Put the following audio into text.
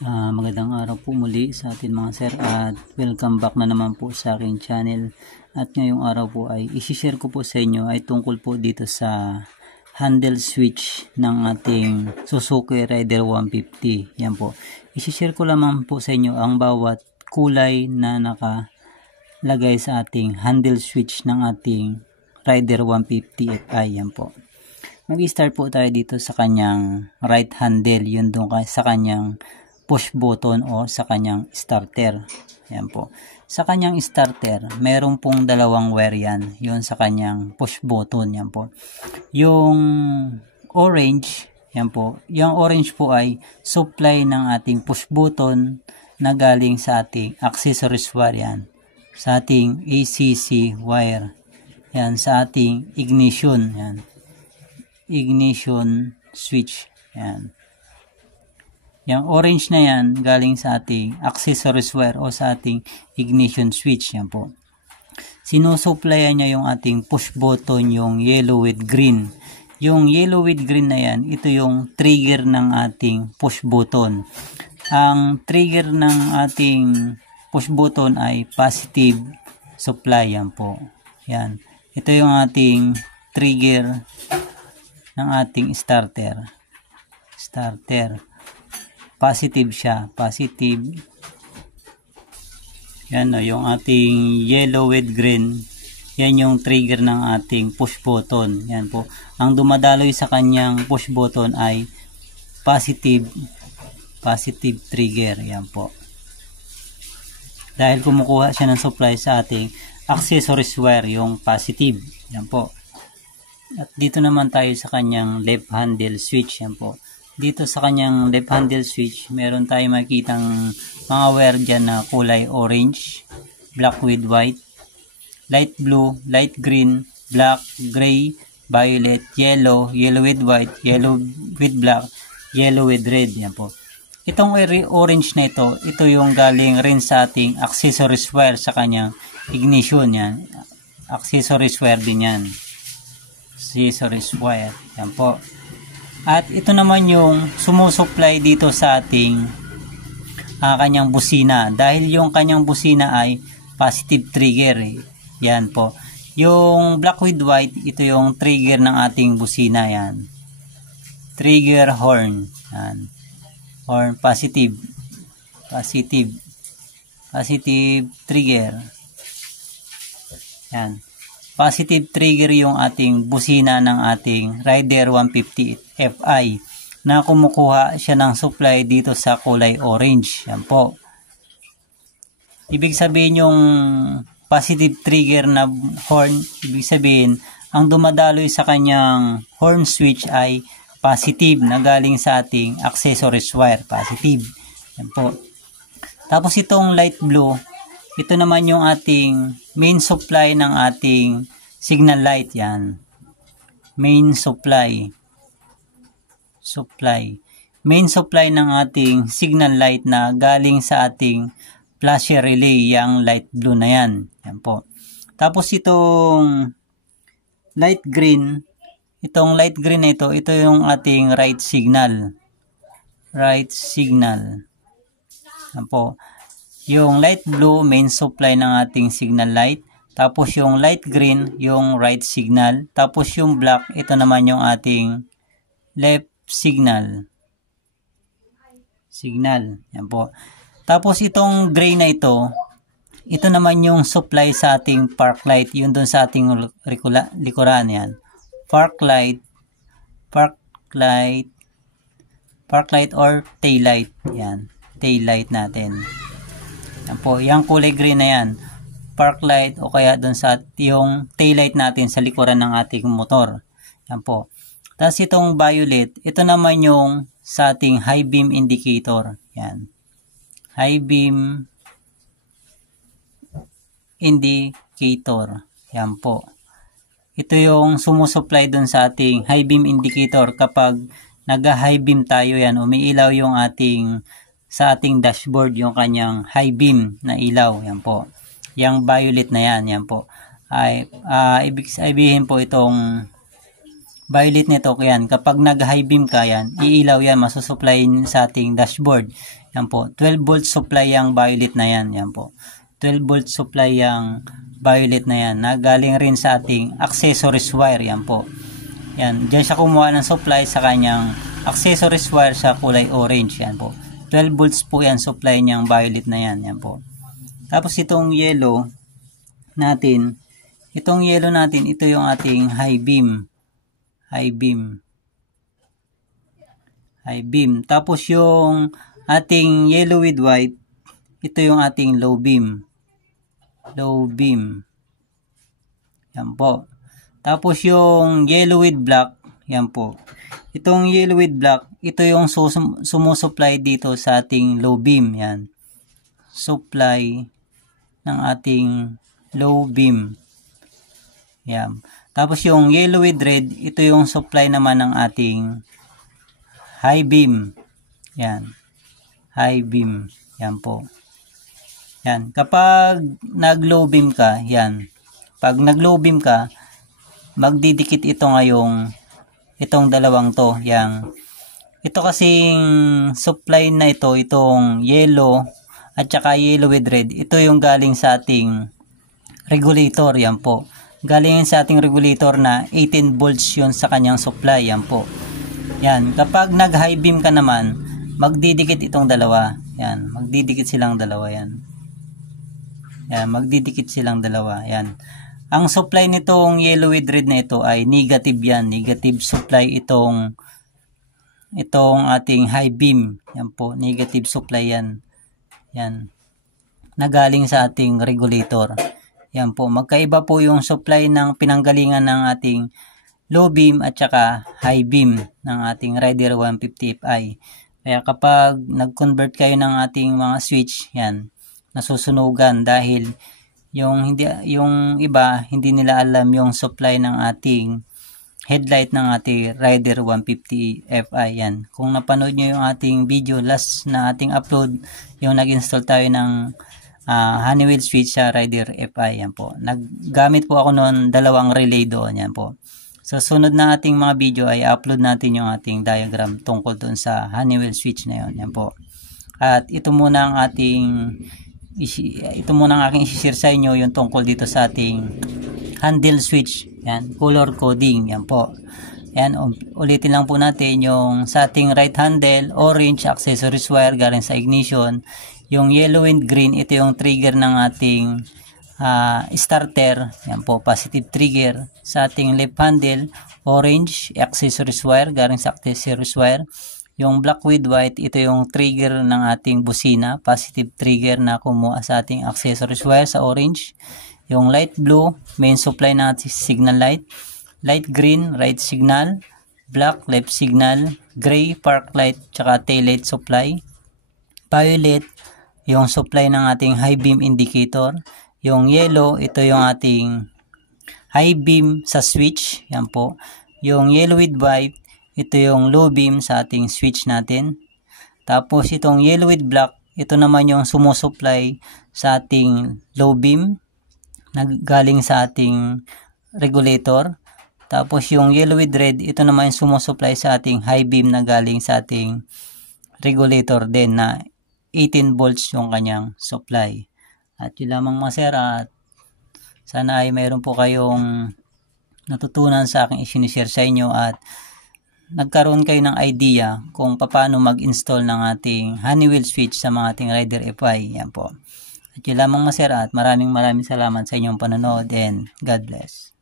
Magandang araw po muli sa atin mga sir at welcome back na naman po sa aking channel. At ngayong araw po ay isi-share ko po sa inyo ay tungkol po dito sa handle switch ng ating Suzuki Rider 150. Yan po. Isi-share ko lamang po sa inyo ang bawat kulay na nakalagay sa ating handle switch ng ating Rider 150 Fi. Yan po. Mag-start po tayo dito sa kanyang right handle, yun doon sa kanyang push button o sa kanyang starter. Yan po. Sa kanyang starter, meron pong dalawang wire yan. Yun sa kanyang push button. Yan po. Yung orange, yan po. Yung orange po ay supply ng ating push button na galing sa ating accessories wire yan. Sa ating ACC wire. Yan. Sa ating ignition. Yan. Ignition switch. Yan. Yung orange na yan, galing sa ating accessories wire o sa ating ignition switch. Yan po. Sinusupplyan niya yung ating push button, yung yellow with green. Yung yellow with green na yan, ito yung trigger ng ating push button. Ang trigger ng ating push button ay positive supply. Yan po. Yan. Ito yung ating trigger ng ating starter. Positive siya. Positive. Yan o, yung ating yellow with green. Yan yung trigger ng ating push button. Yan po. Ang dumadaloy sa kanyang push button ay positive trigger. Yan po. Dahil kumukuha siya ng supply sa ating accessories wire, yung positive. Yan po. At dito naman tayo sa kanyang left handle switch. Yan po. Dito sa kanyang left handle switch, meron tayong makikitang mga wire dyan na kulay orange, black with white, light blue, light green, black, gray, violet, yellow, yellow with white, yellow with black, yellow with red. Yan po. Itong orange na ito yung galing rin sa ating accessories wire sa kanyang ignition. Yan. Accessories wire din yan. Accessories wire. Yan po. At ito naman yung sumusupply dito sa ating kanyang busina. Dahil yung kanyang busina ay positive trigger. Yan po. Yung black with white, ito yung trigger ng ating busina. Yan. Trigger horn. Yan. Horn positive. Positive trigger. Yan. Positive trigger yung ating busina ng ating Rider 150 Fi na kumukuha siya ng supply dito sa kulay orange. Yan po. Ibig sabihin yung positive trigger na horn, ibig sabihin ang dumadaloy sa kanyang horn switch ay positive na galing sa ating accessories wire. Positive. Yan po. Tapos itong light blue, ito naman yung ating main supply ng ating signal light. Yan. Main supply. Main supply ng ating signal light na galing sa ating flasher relay, yung light blue na yan. Yan po. Tapos itong light green na ito yung ating right signal. Yan po. Yung light blue, main supply ng ating signal light. Tapos yung light green, yung right signal. Tapos yung black, ito naman yung ating left signal. Yan po. Tapos itong gray na ito naman yung supply sa ating park light. Yun doon sa ating likuran. Yan. Park light or tail light. Yan. Tail light natin. Yan po. Yung kulay green na yan. Park light o kaya doon sa yung tail light natin sa likuran ng ating motor. Yan po. Tapos itong violet, ito naman yung sa ating high beam indicator. Yan. High beam indicator. Yan po. Ito yung sumusupply dun sa ating high beam indicator. Kapag nag-high beam tayo, yan, umiilaw yung sa ating dashboard, yung kanyang high beam na ilaw. Yan po. Yung violet na yan. Yan po. Ibig sabihin po itong violet nito, yan, kapag nag-high beam ka yan, iilaw yan, masusupply sa ating dashboard. Yan po, 12 volt supply yung violet na yan. Yan po, 12 volt supply yung violet na yan, na galing rin sa ating accessories wire. Yan po, yan, dyan siya kumuha ng supply sa kanyang accessories wire sa kulay orange. Yan po, 12 volts po yan supply niyang violet na yan. Yan po. Tapos itong yellow natin, ito yung ating high beam. Tapos yung ating yellow with white, ito yung ating low beam. Yan po. Tapos yung yellow with black, yan po. Itong yellow with black, ito yung sumusupply dito sa ating low beam. Yan. Supply ng ating low beam. Yan. Tapos yung yellow with red, ito yung supply naman ng ating high beam. Yan. High beam. Yan po. Yan. Kapag nag-low beam ka, yan. Pag nag-low beam ka, magdidikit ito ngayong itong dalawang to. Yan. Ito kasing supply na ito, itong yellow at saka yellow with red, ito yung galing sa ating regulator. Yan po. Galing sa ating regulator na 18 volts yun sa kanyang supply. Yan po. Yan. Kapag nag-high beam ka naman, magdidikit itong dalawa. Yan. Magdidikit silang dalawa. Yan. Yan. Magdidikit silang dalawa. Yan. Ang supply nitong yellow with red na ito ay negative yan. Negative supply itong ating high beam. Yan po. Negative supply yan. Yan. Nagaling sa ating regulator. Yan po. Magkaiba po yung supply ng pinanggalingan ng ating low beam at saka high beam ng ating Rider 150 Fi. Kaya kapag nag-convert kayo ng ating mga switch, yan, nasusunugan dahil yung iba hindi nila alam yung supply ng ating headlight ng ating Rider 150 Fi. Yan. Kung napanood nyo yung ating video last na ating upload, yung nag-install tayo ng Honeywell switch sa Rider Fi. Yan po. Naggamit po ako noon dalawang relay doon. Yan po. Sa sunod na ating mga video ay upload natin yung ating diagram tungkol doon sa Honeywell switch na yun. Yan po. At ito muna ang aking isi-share sa inyo yung tungkol dito sa ating handle switch. Yan, color coding. Yan po. Yan, ulitin lang po natin yung sa ating right handle, orange accessories wire galing sa ignition. Yung yellow and green, ito yung trigger ng ating starter. Yan po, positive trigger. Sa ating left handle, orange accessories wire galing sa accessories wire. Yung black with white, ito yung trigger ng ating busina, positive trigger na kumuha sa ating accessories wire sa orange. Yung light blue, main supply ng ating signal light. Light green, right signal. Black, left signal. Gray, park light, tsaka tail light supply. Violet, yung supply ng ating high beam indicator. Yung yellow, ito yung ating high beam sa switch. Yan po. Yung yellow with white, ito yung low beam sa ating switch natin. Tapos itong yellow with black, ito naman yung sumusupply sa ating low beam galing sa ating regulator. Tapos yung yellow with red, ito naman yung sumusupply sa ating high beam na galing sa ating regulator din na 18 volts yung kanyang supply. At yun lamang mga sir, at sana ay mayroon po kayong natutunan sa aking isinishare sa inyo at nagkaroon kayo ng idea kung paano mag-install ng ating Honeywell switch sa mga ating Rider Fi. Yan po. At yun lamang mga sir, at maraming salamat sa inyong panonood and God bless.